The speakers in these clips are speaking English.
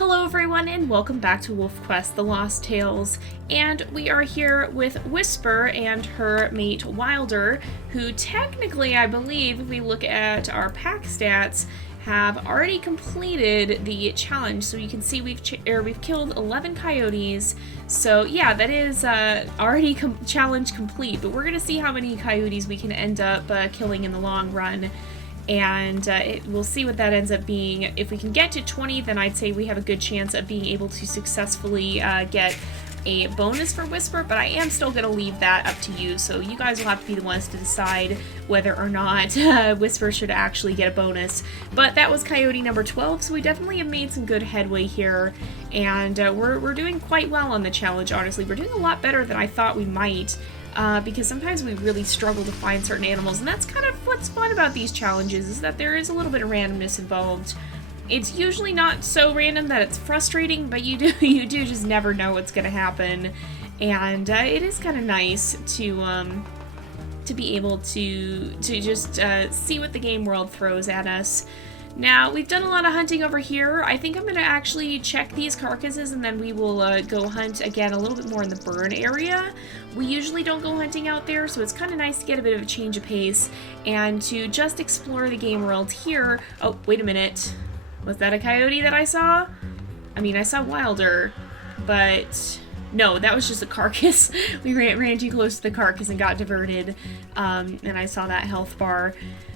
Hello everyone and welcome back to WolfQuest The Lost Tales, and we are here with Whisper and her mate Wilder, who technically, I believe, if we look at our pack stats, have already completed the challenge. So you can see we've killed 11 coyotes, so yeah, that is already challenge complete, but we're going to see how many coyotes we can end up killing in the long run. And we'll see what that ends up being. If we can get to 20, then I'd say we have a good chance of being able to successfully get a bonus for Whisper, but I am still going to leave that up to you, so you guys will have to be the ones to decide whether or not Whisper should actually get a bonus. But that was coyote number 12, so we definitely have made some good headway here, and we're doing quite well on the challenge, honestly. We're doing a lot better than I thought we might. Because sometimes we really struggle to find certain animals, and that's kind of what's fun about these challenges, is that there is a little bit of randomness involved. It's usually not so random that it's frustrating, but you do just never know what's going to happen, and it is kind of nice to be able to just see what the game world throws at us. Now, we've done a lot of hunting over here. I think I'm going to actually check these carcasses and then we will go hunt again a little bit more in the burn area. We usually don't go hunting out there, so it's kind of nice to get a bit of a change of pace and to just explore the game world here. Oh, wait a minute. Was that a coyote that I saw? I mean, I saw Wilder, but no, that was just a carcass. We ran too close to the carcass and got diverted, and I saw that health bar.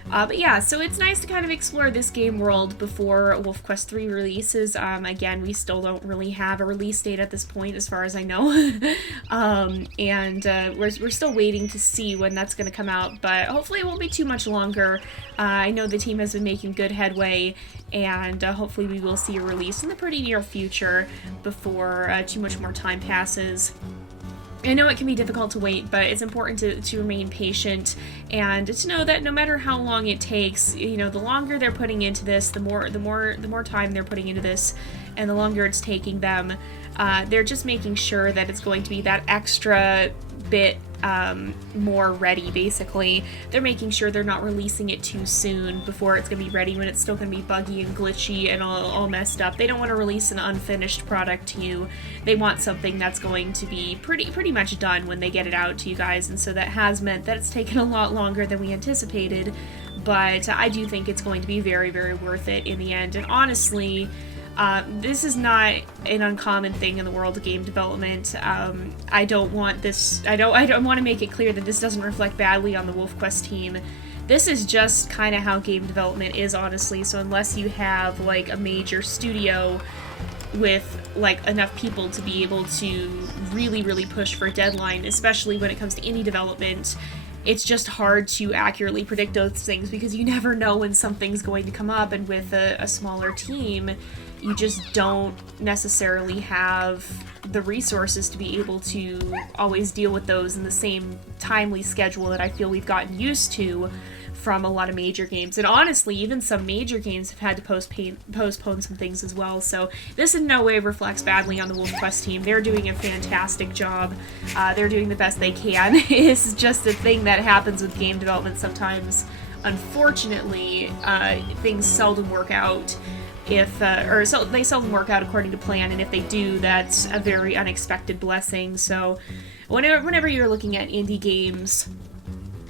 But yeah, so it's nice to kind of explore this game world before WolfQuest 3 releases. Again, we still don't really have a release date at this point, as far as I know. We're still waiting to see when that's going to come out, but hopefully it won't be too much longer. I know the team has been making good headway, and hopefully we will see a release in the pretty near future before too much more time passes. I know it can be difficult to wait, but it's important to remain patient and to know that no matter how long it takes, you know, the longer they're putting into this, the more time they're putting into this, and the longer it's taking them, they're just making sure that it's going to be that extra bit more ready, basically. They're making sure they're not releasing it too soon before it's going to be ready, when it's still going to be buggy and glitchy and all messed up. They don't want to release an unfinished product to you. They want something that's going to be pretty much done when they get it out to you guys, and so that has meant that it's taken a lot longer than we anticipated, but I do think it's going to be very, very worth it in the end. And honestly, this is not an uncommon thing in the world of game development. I don't want to make it clear that this doesn't reflect badly on the WolfQuest team. This is just kind of how game development is, honestly. So unless you have like a major studio with like enough people to be able to really push for a deadline, especially when it comes to indie development, it's just hard to accurately predict those things because you never know when something's going to come up, and with a smaller team, you just don't necessarily have the resources to be able to always deal with those in the same timely schedule that I feel we've gotten used to from a lot of major games. And honestly, even some major games have had to postpone some things as well, so this in no way reflects badly on the WolfQuest team. They're doing a fantastic job. They're doing the best they can. It's just a thing that happens with game development sometimes. Unfortunately, things seldom work out they seldom work out according to plan, and if they do, that's a very unexpected blessing. So whenever you're looking at indie games,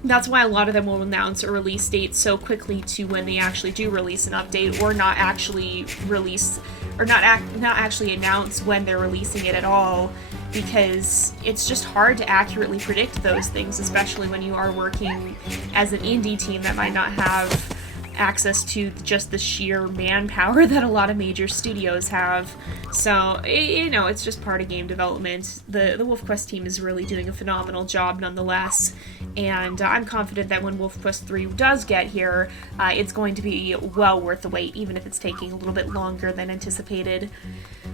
that's why a lot of them will announce a release date so quickly to when they actually do release an update, or not actually release, or not actually announce when they're releasing it at all, because it's just hard to accurately predict those things, especially when you are working as an indie team that might not have access to just the sheer manpower that a lot of major studios have. So, you know, it's just part of game development. The WolfQuest team is really doing a phenomenal job nonetheless, and I'm confident that when WolfQuest 3 does get here, it's going to be well worth the wait, even if it's taking a little bit longer than anticipated.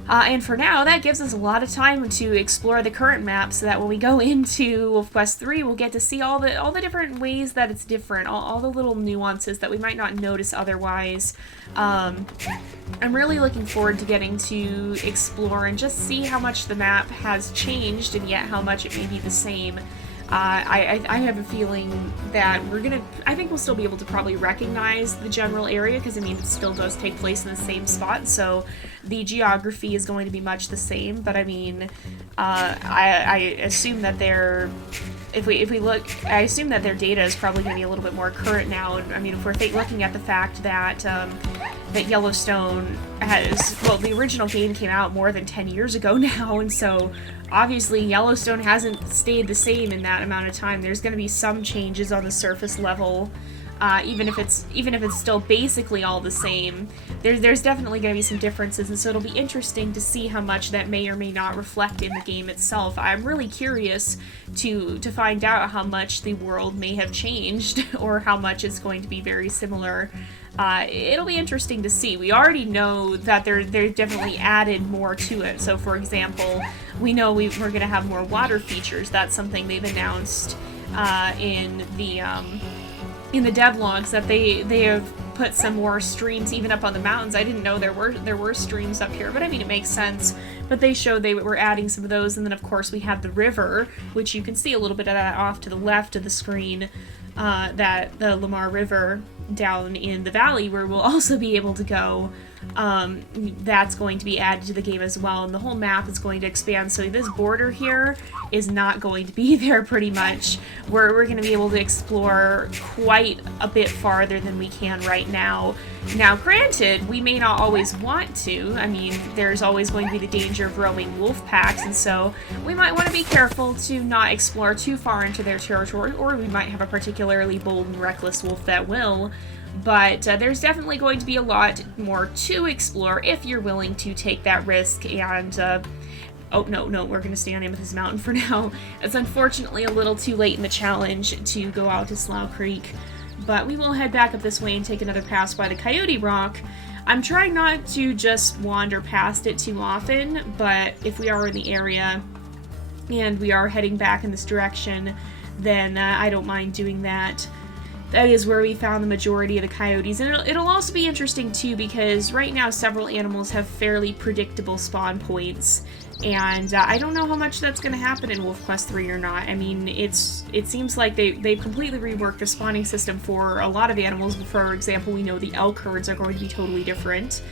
And for now, that gives us a lot of time to explore the current map, so that when we go into WolfQuest 3, we'll get to see all the different ways that it's different, all the little nuances that we might not notice otherwise. I'm really looking forward to getting to explore and just see how much the map has changed, and yet how much it may be the same. I have a feeling that I think we'll still be able to probably recognize the general area, because I mean it still does take place in the same spot, so the geography is going to be much the same. But I mean, I assume that if we look, I assume that their data is probably going to be a little bit more current now. And I mean, if we're looking at the fact that that Yellowstone the original game came out more than 10 years ago now, and so obviously Yellowstone hasn't stayed the same in that amount of time. There's going to be some changes on the surface level, even if it's still basically all the same. There's definitely going to be some differences, and so it'll be interesting to see how much that may or may not reflect in the game itself. I'm really curious to find out how much the world may have changed, or how much it's going to be very similar. It'll be interesting to see. We already know that they've definitely added more to it. So, for example, we know we're going to have more water features. That's something they've announced in the devlogs, that they have put some more streams even up on the mountains. I didn't know there were streams up here, but I mean, it makes sense. But they showed they were adding some of those, and then of course we have the river, which you can see a little bit of that off to the left of the screen. That the Lamar River down in the valley, where we'll also be able to go. That's going to be added to the game as well, and the whole map is going to expand. So this border here is not going to be there pretty much. We're going to be able to explore quite a bit farther than we can right now. Now, granted, we may not always want to. I mean, there's always going to be the danger of roaming wolf packs, and so we might want to be careful to not explore too far into their territory, or we might have a particularly bold and reckless wolf that will. But there's definitely going to be a lot more to explore if you're willing to take that risk. And oh no, we're going to stay on Amethyst Mountain for now. It's unfortunately a little too late in the challenge to go out to Slough Creek, but we will head back up this way and take another pass by the Coyote Rock. I'm trying not to just wander past it too often, but if we are in the area and we are heading back in this direction, then I don't mind doing that. That is where we found the majority of the coyotes. And it'll also be interesting too, because right now several animals have fairly predictable spawn points, and I don't know how much that's going to happen in WolfQuest 3 or not. I mean, it seems like they've completely reworked the spawning system for a lot of animals. For example, we know the elk herds are going to be totally different,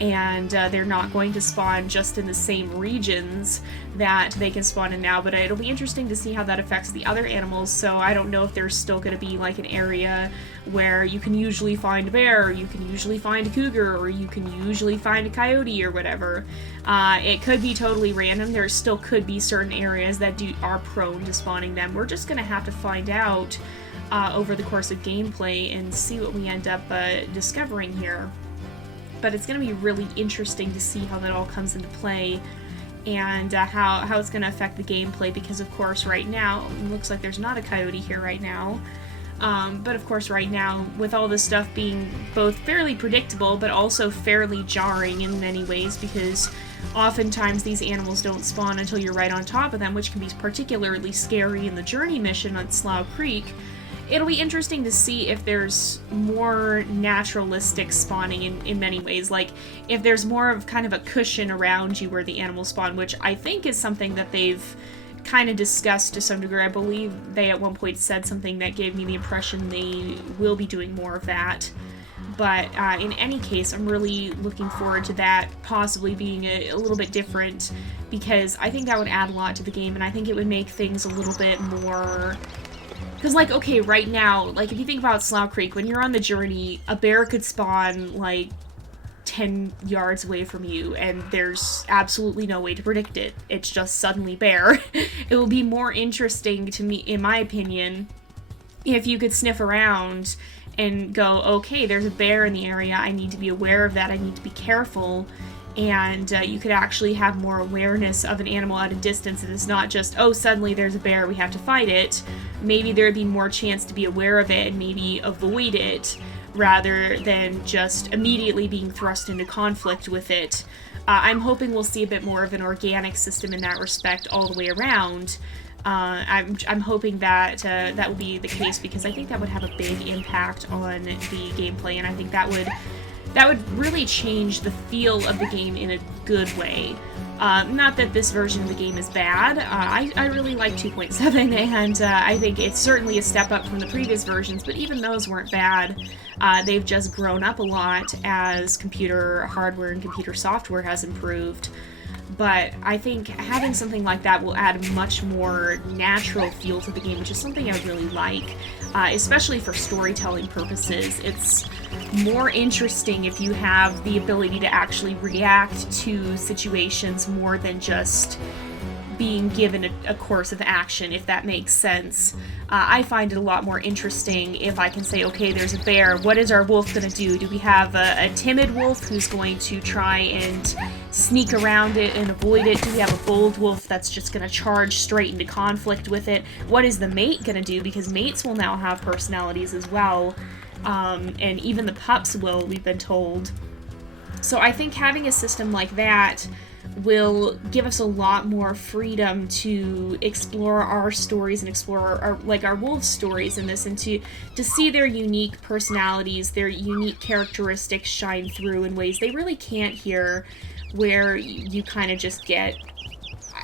and they're not going to spawn just in the same regions that they can spawn in now, but it'll be interesting to see how that affects the other animals. So I don't know if there's still going to be like an area where you can usually find a bear, or you can usually find a cougar, or you can usually find a coyote or whatever. It could be totally random. There still could be certain areas that are prone to spawning them. We're just going to have to find out over the course of gameplay and see what we end up discovering here. But it's going to be really interesting to see how that all comes into play, and how it's going to affect the gameplay, because of course right now, it looks like there's not a coyote here right now, but of course right now, with all this stuff being both fairly predictable but also fairly jarring in many ways, because oftentimes these animals don't spawn until you're right on top of them, which can be particularly scary in the journey mission on Slough Creek. It'll be interesting to see if there's more naturalistic spawning in many ways, like if there's more of kind of a cushion around you where the animals spawn, which I think is something that they've kind of discussed to some degree. I believe they at one point said something that gave me the impression they will be doing more of that. But in any case, I'm really looking forward to that possibly being a little bit different, because I think that would add a lot to the game, and I think it would make things a little bit more... Because, like, okay, right now, like, if you think about Slough Creek, when you're on the journey, a bear could spawn, like, 10 yards away from you, and there's absolutely no way to predict it. It's just suddenly bear. It will be more interesting to me, in my opinion, if you could sniff around and go, okay, there's a bear in the area, I need to be aware of that, I need to be careful, and you could actually have more awareness of an animal at a distance, and it's not just, oh, suddenly there's a bear, we have to fight it. Maybe there'd be more chance to be aware of it and maybe avoid it, rather than just immediately being thrust into conflict with it. I'm hoping we'll see a bit more of an organic system in that respect all the way around. I'm hoping that that will be the case, because I think that would have a big impact on the gameplay, and I think that would really change the feel of the game in a good way. Not that this version of the game is bad. I really like 2.7, and I think it's certainly a step up from the previous versions, but even those weren't bad. They've just grown up a lot as computer hardware and computer software has improved. But I think having something like that will add a much more natural feel to the game, which is something I would really like, especially for storytelling purposes. It's more interesting if you have the ability to actually react to situations more than just being given a course of action, if that makes sense. I find it a lot more interesting if I can say, okay, there's a bear, what is our wolf going to do? Do we have a timid wolf who's going to try and sneak around it and avoid it? Do we have a bold wolf that's just going to charge straight into conflict with it? What is the mate going to do? Because mates will now have personalities as well, and even the pups will, we've been told. So I think having a system like that will give us a lot more freedom to explore our stories and explore our wolf stories in this, and to see their unique personalities, their unique characteristics shine through in ways they really can't here, where you kind of just get,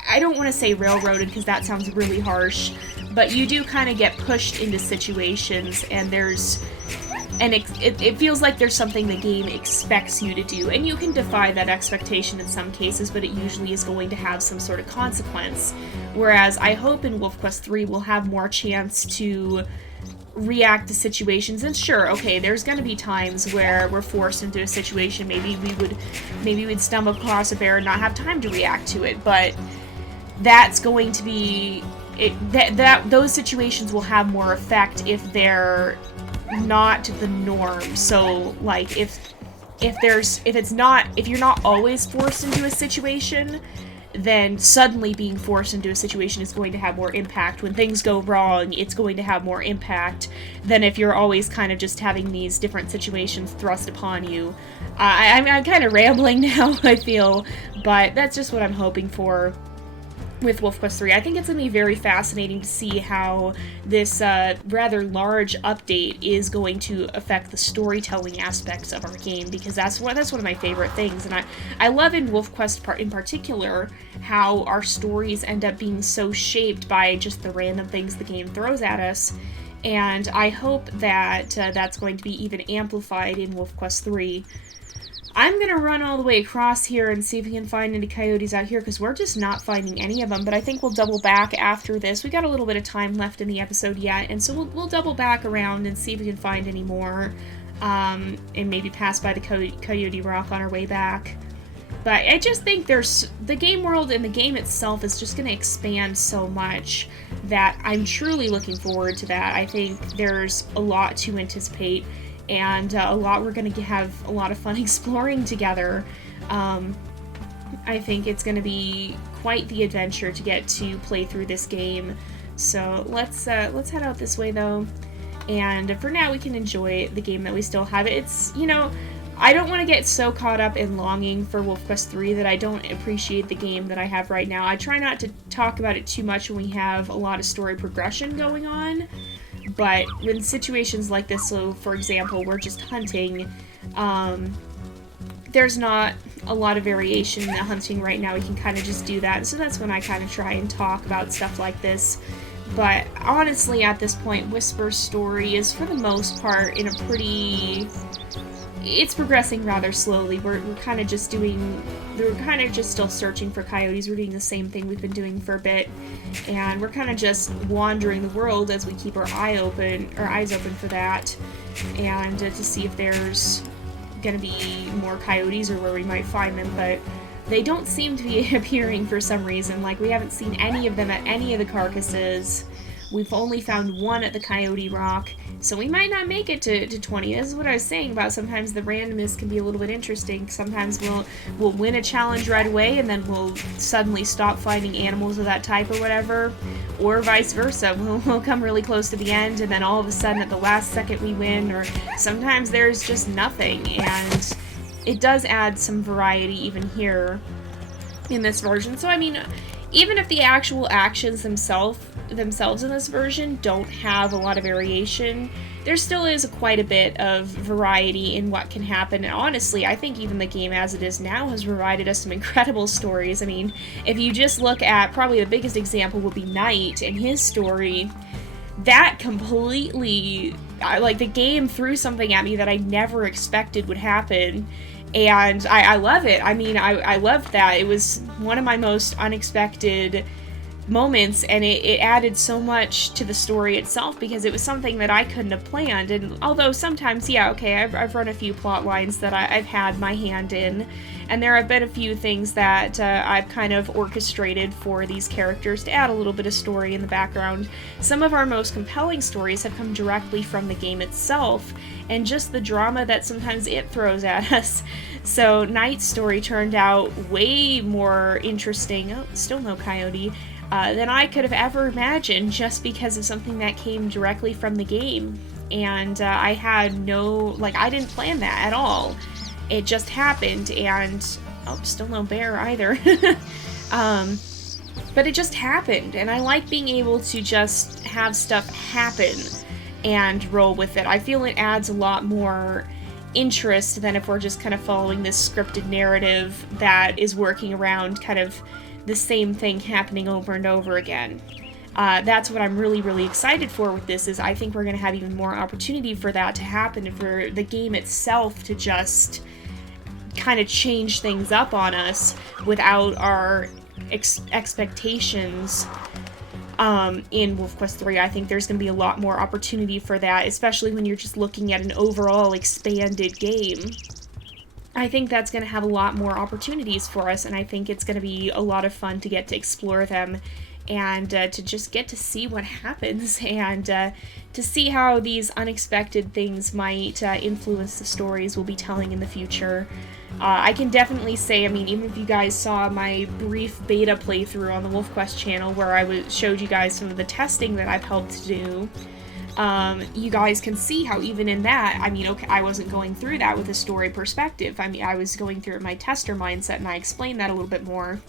I don't want to say railroaded because that sounds really harsh, but you do kind of get pushed into situations, and it feels like there's something the game expects you to do, and you can defy that expectation in some cases, but it usually is going to have some sort of consequence. Whereas I hope in WolfQuest 3 we'll have more chance to react to situations, and sure, okay, there's going to be times where we're forced into a situation, maybe we'd stumble across a bear and not have time to react to it, but that's going to be those situations will have more effect if they're not the norm. So like if you're not always forced into a situation, then suddenly being forced into a situation is going to have more impact. When things go wrong, it's going to have more impact than if you're always kind of just having these different situations thrust upon you. I'm kind of rambling now, I feel, but that's just what I'm hoping for with WolfQuest 3. I think it's going to be very fascinating to see how this rather large update is going to affect the storytelling aspects of our game, because that's one of my favorite things, and I love in WolfQuest in particular how our stories end up being so shaped by just the random things the game throws at us, and I hope that that's going to be even amplified in WolfQuest 3. I'm going to run all the way across here and see if we can find any coyotes out here, because we're just not finding any of them, but I think we'll double back after this. We got a little bit of time left in the episode yet, and so we'll double back around and see if we can find any more, and maybe pass by the Coyote Rock on our way back. But I just think the game world and the game itself is just going to expand so much that I'm truly looking forward to that. I think there's a lot to anticipate, and a lot we're going to have a lot of fun exploring together. I think it's going to be quite the adventure to get to play through this game. So let's head out this way though, and for now we can enjoy the game that we still have. It's, I don't want to get so caught up in longing for WolfQuest 3 that I don't appreciate the game that I have right now. I try not to talk about it too much when we have a lot of story progression going on. But in situations like this, so for example, we're just hunting, there's not a lot of variation in the hunting right now. We can kind of just do that. So that's when I kind of try and talk about stuff like this. But honestly, at this point, Whisper's story is, for the most part, it's progressing rather slowly. We're kind of just still searching for coyotes. We're doing the same thing we've been doing for a bit, and we're kind of just wandering the world as we keep our eyes open for that, and to see if there's gonna be more coyotes or where we might find them, but they don't seem to be appearing for some reason. Like, we haven't seen any of them at any of the carcasses. We've only found one at the Coyote Rock, so we might not make it to 20. This is what I was saying about sometimes the randomness can be a little bit interesting. Sometimes we'll win a challenge right away, and then we'll suddenly stop finding animals of that type or whatever, or vice versa. We'll come really close to the end, and then all of a sudden at the last second we win, or sometimes there's just nothing, and it does add some variety even here in this version. So I mean, even if the actual actions themselves in this version don't have a lot of variation, there still is quite a bit of variety in what can happen. And honestly, I think even the game as it is now has provided us some incredible stories. I mean, if you just look at, probably the biggest example would be Knight and his story. That completely, like, the game threw something at me that I never expected would happen. And I love it. I mean, I loved that. It was one of my most unexpected moments, and it added so much to the story itself because it was something that I couldn't have planned. And although sometimes, yeah, okay, I've run a few plot lines that I've had my hand in, and there have been a few things that I've kind of orchestrated for these characters to add a little bit of story in the background. Some of our most compelling stories have come directly from the game itself, and just the drama that sometimes it throws at us. So Knight's story turned out way more interesting, oh, still no coyote, than I could have ever imagined, just because of something that came directly from the game. And I had no, like, I didn't plan that at all. It just happened, and, oh, still no bear either. But it just happened, and I like being able to just have stuff happen and roll with it. I feel it adds a lot more interest than if we're just kind of following this scripted narrative that is working around kind of the same thing happening over and over again. That's what I'm really, really excited for with this, is I think we're going to have even more opportunity for that to happen, and for the game itself to just kind of change things up on us without our expectations. In WolfQuest 3, I think there's going to be a lot more opportunity for that, especially when you're just looking at an overall expanded game. I think that's going to have a lot more opportunities for us, and I think it's going to be a lot of fun to get to explore them, and to just get to see what happens, and to see how these unexpected things might influence the stories we'll be telling in the future. I can definitely say, I mean, even if you guys saw my brief beta playthrough on the WolfQuest channel where I showed you guys some of the testing that I've helped to do, you guys can see how even in that, I mean, okay, I wasn't going through that with a story perspective. I mean, I was going through my tester mindset, and I explained that a little bit more.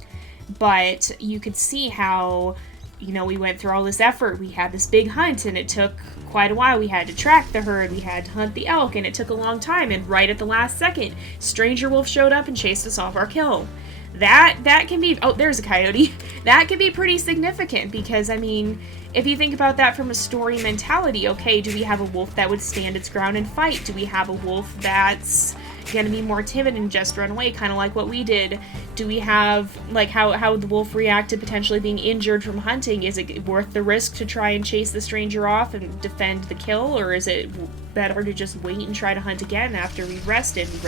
But you could see how, you know, we went through all this effort. We had this big hunt, and it took quite a while. We had to track the herd, we had to hunt the elk, and it took a long time. And right at the last second, Stranger Wolf showed up and chased us off our kill. That can be, oh, there's a coyote. That can be pretty significant, because, I mean, if you think about that from a story mentality, okay, do we have a wolf that would stand its ground and fight? Do we have a wolf that's gonna be more timid and just run away, kind of like what we did? Do we have, like, how would the wolf react to potentially being injured from hunting? Is it worth the risk to try and chase the stranger off and defend the kill, or is it better to just wait and try to hunt again after we've rested and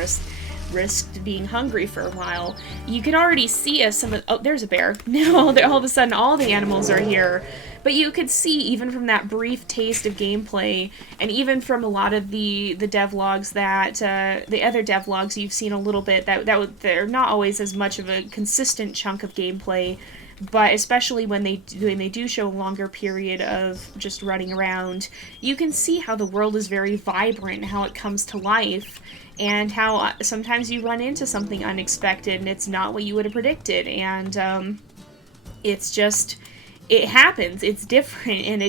risked being hungry for a while? You can already see oh, there's a bear. Now all of a sudden all the animals are here. But you could see, even from that brief taste of gameplay, and even from a lot of the devlogs that, the other devlogs you've seen a little bit, that they're not always as much of a consistent chunk of gameplay, but especially when they do show a longer period of just running around, you can see how the world is very vibrant, how it comes to life, and how sometimes you run into something unexpected and it's not what you would have predicted, and it's just, it happens, it's different, and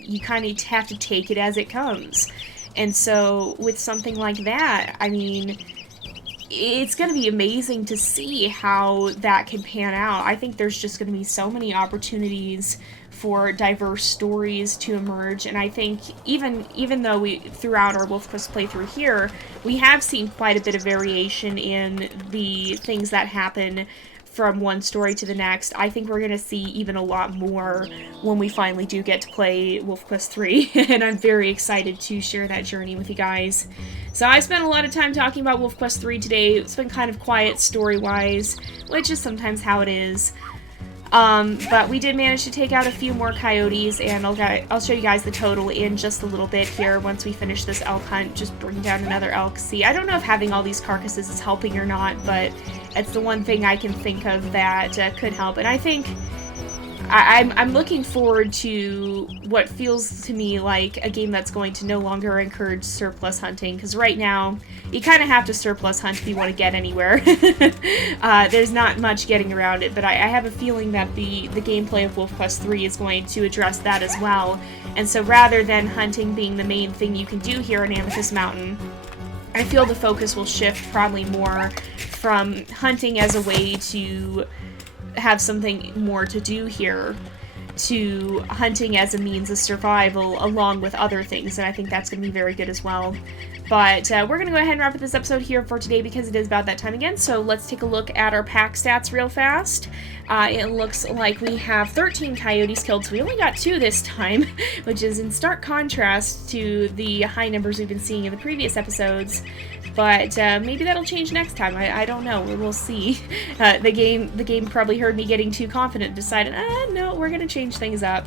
you kind of have to take it as it comes. And so with something like that, I mean, it's going to be amazing to see how that can pan out. I think there's just going to be so many opportunities for diverse stories to emerge, and I think even though we, throughout our WolfQuest playthrough here, we have seen quite a bit of variation in the things that happen from one story to the next, I think we're going to see even a lot more when we finally do get to play WolfQuest 3, and I'm very excited to share that journey with you guys. So I spent a lot of time talking about WolfQuest 3 today. It's been kind of quiet story-wise, which is sometimes how it is. But we did manage to take out a few more coyotes, and I'll show you guys the total in just a little bit here once we finish this elk hunt. Just bring down another elk. See, I don't know if having all these carcasses is helping or not, but it's the one thing I can think of that could help. And I think I'm looking forward to what feels to me like a game that's going to no longer encourage surplus hunting, because right now you kind of have to surplus hunt if you want to get anywhere. There's not much getting around it, but I have a feeling that the gameplay of WolfQuest 3 is going to address that as well. And so rather than hunting being the main thing you can do here in Amethyst Mountain, I feel the focus will shift probably more from hunting as a way to have something more to do here to hunting as a means of survival along with other things, and I think that's going to be very good as well. But we're going to go ahead and wrap up this episode here for today because it is about that time again, so let's take a look at our pack stats real fast. It looks like we have 13 coyotes killed, so we only got 2 this time, which is in stark contrast to the high numbers we've been seeing in the previous episodes. But maybe that'll change next time. I don't know. We'll see. The game probably heard me getting too confident and decided, no, we're going to change things up.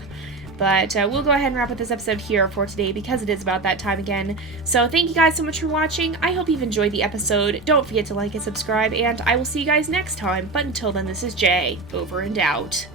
But we'll go ahead and wrap up this episode here for today because it is about that time again. So thank you guys so much for watching. I hope you've enjoyed the episode. Don't forget to like and subscribe, and I will see you guys next time. But until then, this is Jay, over and out.